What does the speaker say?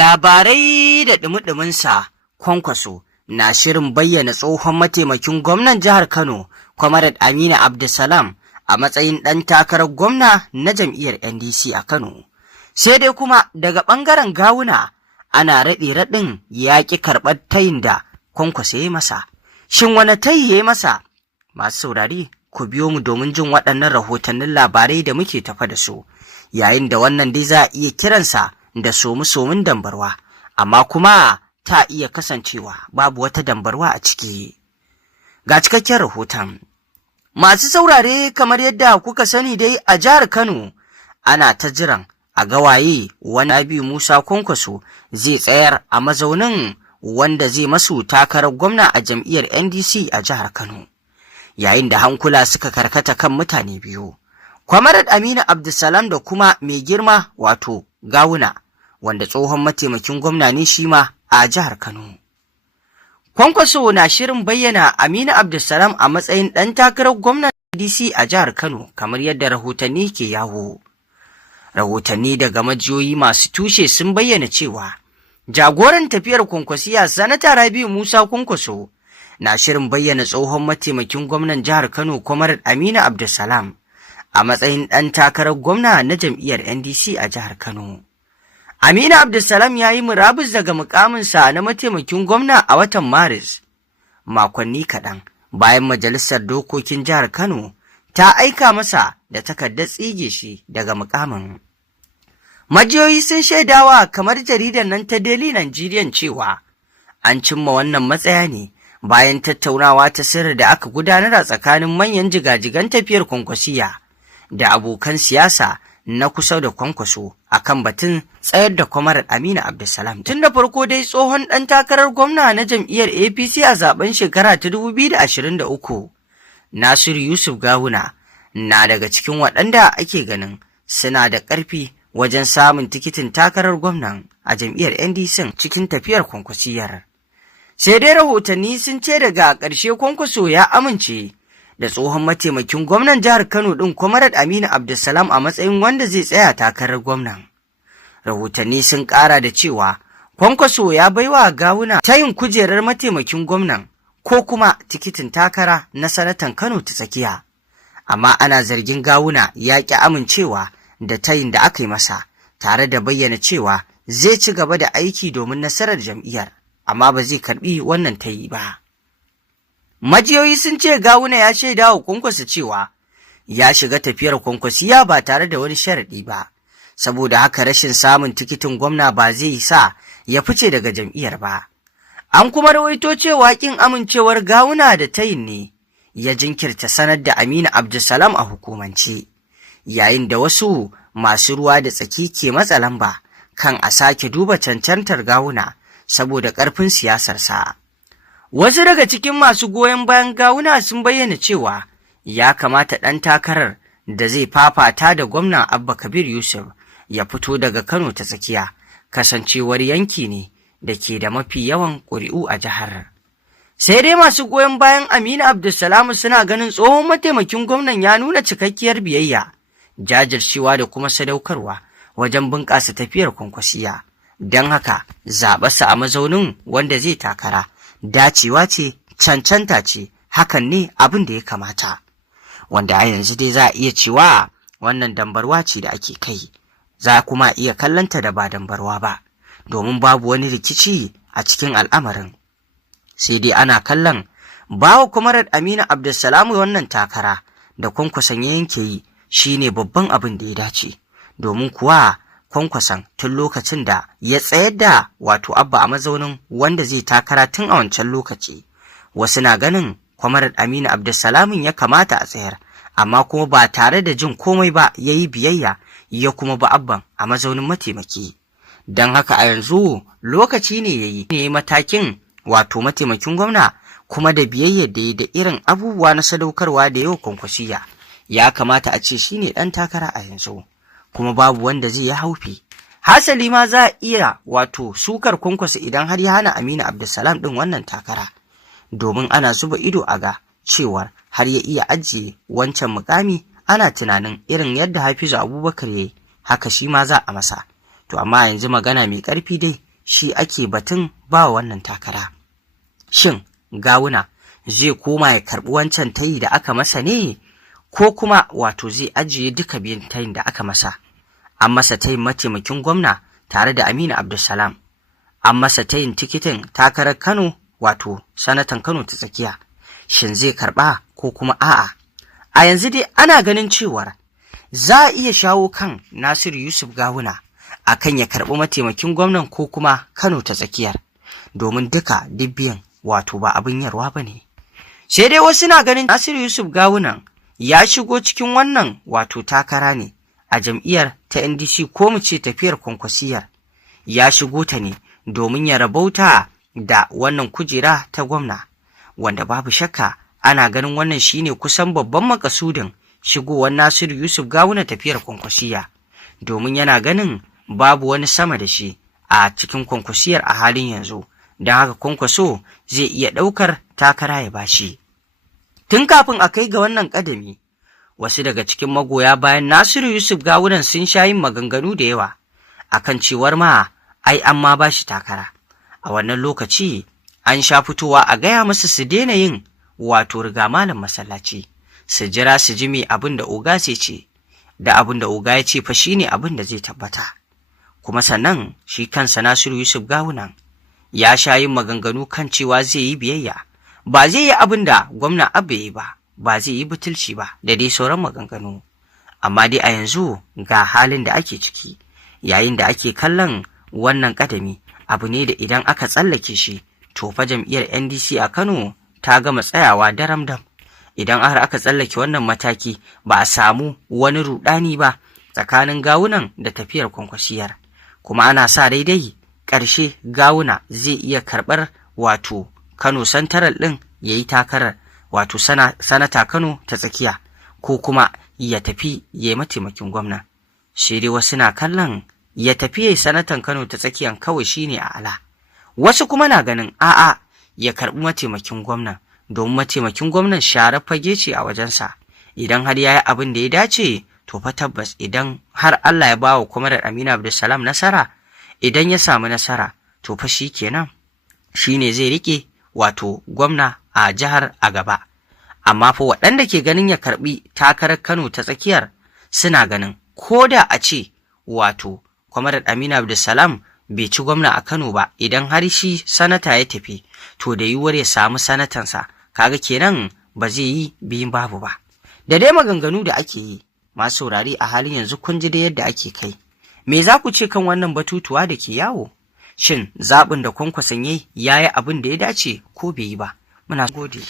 Labarai da ɗumi-ɗuminsa. Kwankwaso na shirin bayyana tsohon mataimakin gwamnan jihar Kano, Comrade Aminu Abdulsalam, a matsayin ɗan takarar gwamna na jam'iyyar NDC a Kano. Sai dai kuma daga ɓangaren Gawuna ana raɗe-raɗin ya ƙi karɓar tayin da Kwankwaso ya yi masa. Shin wani tayi ya yi masa? Masu saurari, ku biyo mu domin jin waɗannan rahotannin labarai da muke tafa da su, yayin da wannan dai za a iya kiransa da somu-somun dambarwa, amma kuma ta iya kasancewa babu wata dambarwa a ciki. Ga cikakken rahoton. Masu saurare, kamar yadda kuka sani dai a jihar Kano ana ta jiran a gawaye wani Rabi'u Musa Kwankwaso zai tsayar a mazaunin wanda zai masu takarar gwamna a jam'iyyar NDC a jihar Kano, yayin da hankula suka karkata kan mutane biyu, Comrade Aminu Abdulsalam da kuma mai girma wato Gawuna, wanda tsohon mataimakin gwamna ne shi ma a jihar Kano. Kwankwaso na shirin bayyana Aminu Abdulsalam a matsayin ɗan takarar gwamnan NDC a jihar Kano, kamar yadda rahotanni ke yawo. Rahotanni daga majiyoyi masu tushe sun bayyana cewa jagoran tafiyar Kwankwasiya Sanata Rabi'u Musa Kwankwaso na shirin bayyana tsohon mataimakin gwamnan jihar Kano, Comrade Aminu Abdulsalam, a matsayin ɗan takarar gwamna na jam'iyyar NDC a jihar Kano. Aminu Abdulsalam ya yi murabus daga mukaminsa na mataimakin gwamna a watan Maris, makonni kaɗan bayan Majalisar Dokokin Jihar Kano ta aika masa da takardar tsige shi daga mukamin. Majiyoyi sun shaidawa kamar jaridar nan ta Daily Nigerian cewa an cimma wannan matsaya ne bayan tattaunawa ta sirri da aka gudanar a tsakanin manyan jigajigan tafiyar Kwankwasiya da abokan siyasa na kusa da Kwankwaso akan batun tsayar da Comrade Aminu Abdulsalam. Tun da farko dai tsohon ɗan takarar gwamna na jam'iyyar APC a zaben shekara ta 2023, Nasiru Yusuf Gawuna, na daga cikin waɗanda ake ganin suna da ƙarfi wajen samun tikitin takarar gwamnan a jam'iyyar NDC cikin tafiyar Kwankwasiyar. Sai dai rahotanni sun ce daga ƙarshe Kwankwaso ya amince da tsohon mataimakin gwamnan jihar Kano ɗin Comrade Aminu Abdulsalam a matsayin wanda zai tsaya takarar gwamnan. Rahotanni sun ƙara da cewa Kwankwaso ya baiwa Gawuna tayin kujerar mataimakin gwamnan ko kuma tikitin takara na sanatan Kano ta tsakiya. Amma ana zargin Gawuna ya ƙi amincewa da tayin da aka yi masa, tare da bayyana cewa zai ci gaba da aiki domin nasarar jam'iyyar, amma ba zai karɓi wannan tayi ba. Majiyoyi sun ce Gawuna ya shaida wa Kwankwaso cewa ya shiga tafiyar Kwankwasiya ba tare da wani sharaɗi ba, saboda haka rashin samun tikitin gwamna ba zai sa ya fice daga jam'iyyar ba. An kuma rawaito cewa ƙin amincewar Gawuna da tayin ne ya jinkirta sanar da Aminu Abdulsalam a hukumance, yayin da wasu masu ruwa da tsaki ke matsa lamba kan a sake duba cancantar Gawuna saboda ƙarfin siyasarsa. Wasu daga cikin masu goyon bayan Gawuna sun bayyana cewa ya kamata ɗan takarar da zai fafata da gwamnan Abba Kabir Yusuf ya fito daga Kano ta tsakiya, kasancewar yanki ne da ke da mafi yawan ƙuri'u a jihar. Sai dai masu goyon bayan Aminu Abdulsalam suna ganin tsohon mataimakin gwamnan ya nuna cikakkiyar biyayya, jajircewa da kuma sadaukarwa wajen bunƙasa tafiyar Kwankwasiya. Don haka zaɓarsa a mazaunin wanda zai takara dacewa ce, cancanta ce, hakan ne abin da ya kamata. Wanda a yanzu dai za a iya cewa wannan dambarwa ce da ake kai, za kuma iya kallonta da ba dambarwa ba, domin babu wani rikici a cikin al'amarin. Sai dai ana kallon bawa Comrade Aminu Abdulsalam wannan takara da Kwankwason ya yanke yi shine babban abin da ya dace, domin kuwa Kwankwason tun lokacin da ya tsayar da wato Abba a mazaunin wanda zai takara tun a wancan lokaci, wasu na ganin Comrade Aminu Abdulsalam ya kamata a tsayar, amma kuma ba tare da jin komai ba ya yi biyayya ya kuma ba Abban a mazaunin mataimaki. Don haka a yanzu lokaci ne ya yi matakin wato mataimakin gwamna, kuma da biyayya da ya da irin abubuwa na sadaukarwa da yau Kwankwasiya, ya kamata a ce shi ne ɗan takara a yanzu, kuma babu wanda zai yi haufi. Hasali ma za a iya wato sukar Kwankwaso idan har ya hana Aminu Abdulsalam ɗin wannan takara, domin ana zuba ido a ga cewar har ya iya ajiye wancan mukami, ana tunanin irin yadda Hafizu Abubakar ya yi, haka shi ma za a masa. To amma yanzu magana mai ƙarfi dai shi ake batun ba wannan takara. Shin Gawuna zai koma ya karɓi wancan tayi da aka masa ne, ko kuma zai ajiye duka biyan tayin da aka masa? An masa tayin mataimakin gwamna tare da Aminu Abdulsalam, an masa tayin tikitin takarar Kano, sanatan Kano ta tsakiya. Shin zai karɓa ko kuma a'a? A yanzu dai ana ganin cewar za a iya shawo kan Nasiru Yusuf Gawuna akan ya karɓi mataimakin gwamnan ko kuma Kano ta tsakiyar, domin duka dubbiyan ba abin yarwa ba ne. Sai dai wasu na ganin Nasiru Yusuf Gawunan ya shigo cikin wannan takara ne a jam'iyyar ta NDC, ko mu ce tafiyar kwankwasiyar. Ya shigo ta ne domin ya rabauta da wannan kujera ta gwamna, wanda babu shakka ana ganin wannan shine kusan babban makasudin shigowar Nasiru Yusuf Gawuna tafiyar kwankwasiya, domin yana ganin babu wani sama da shi a cikin kwankwasiyar a halin yanzu, don haka kwankwaso zai iya ɗaukar takara ya bashi. Tun kafin a kai ga wannan ƙadami, wasu daga cikin magoya bayan Nasiru Yusuf Gawunan sun sha yin maganganu da yawa akan cewar ai an ma bashi takara. A wannan lokaci an sha fitowa a gaya masa su daina yin riga malam masallaci, su jira su ji me abin da oga sai ce, da abin da oga ya ce fa shine abin da zai tabbata. Kuma sannan shi kansa Nasiru Yusuf Gawunan ya sha yin maganganu kan cewa zai yi biyayya, ba zai yi abin da gwamna Abba yi ba zai yi butulci ba, da dai sauran maganganu. Amma dai a yanzu ga halin da ake ciki, yayin da ake kallon wannan ƙadami abu ne da idan aka tsallake shi, to fa jam'iyyar NDC a Kano ta gama tsayawa daram-dam. Idan har aka tsallake wannan mataki, ba a samu wani rudani ba tsakanin Gawunan da tafiyar kwankwasiyar, kuma ana sa daidai ƙarshe Gawuna zai iya karɓar Kano Santaral ɗin ya yi takarar sanata Kano ta tsakiya, ko kuma ya tafi ya yi mataimakin gwamna. Shi dai wasu na kallon ya tafi ya yi sanatan Kano ta tsakiyan kawai shine a ala. Wasu kuma na ganin a'a, ya karɓi mataimakin gwamnan, domin mataimakin gwamnan share fage ce a wajensa. Idan har ya yi abin da ya dace, to fa tabbas idan har Allah ya bawa Kwamarar Aminu Abdulsalam nasara, idan ya samu nasara, to fa shi kenan, shi ne zai riƙe gwamna a jihar a gaba. Amma fa waɗanda ke ganin ya karɓi takarar Kano ta tsakiyar suna ganin ko da a ce Kwamarar Aminu Abdulsalam bai ci gwamna a Kano ba, idan har shi sanata ya tafi, to da yiwuwar ya samu sanatansa, kaga kenan ba zai yi biyun babu ba. Da dai maganganu da ake yi, masu saurari a halin yanzu kun ji da yadda ake kai. Me za ku ce kan wannan batutuwa da ke yawo? Shin zaɓin da Kwankwason ya yi abin da ya dace ko bai yi ba? Muna gode.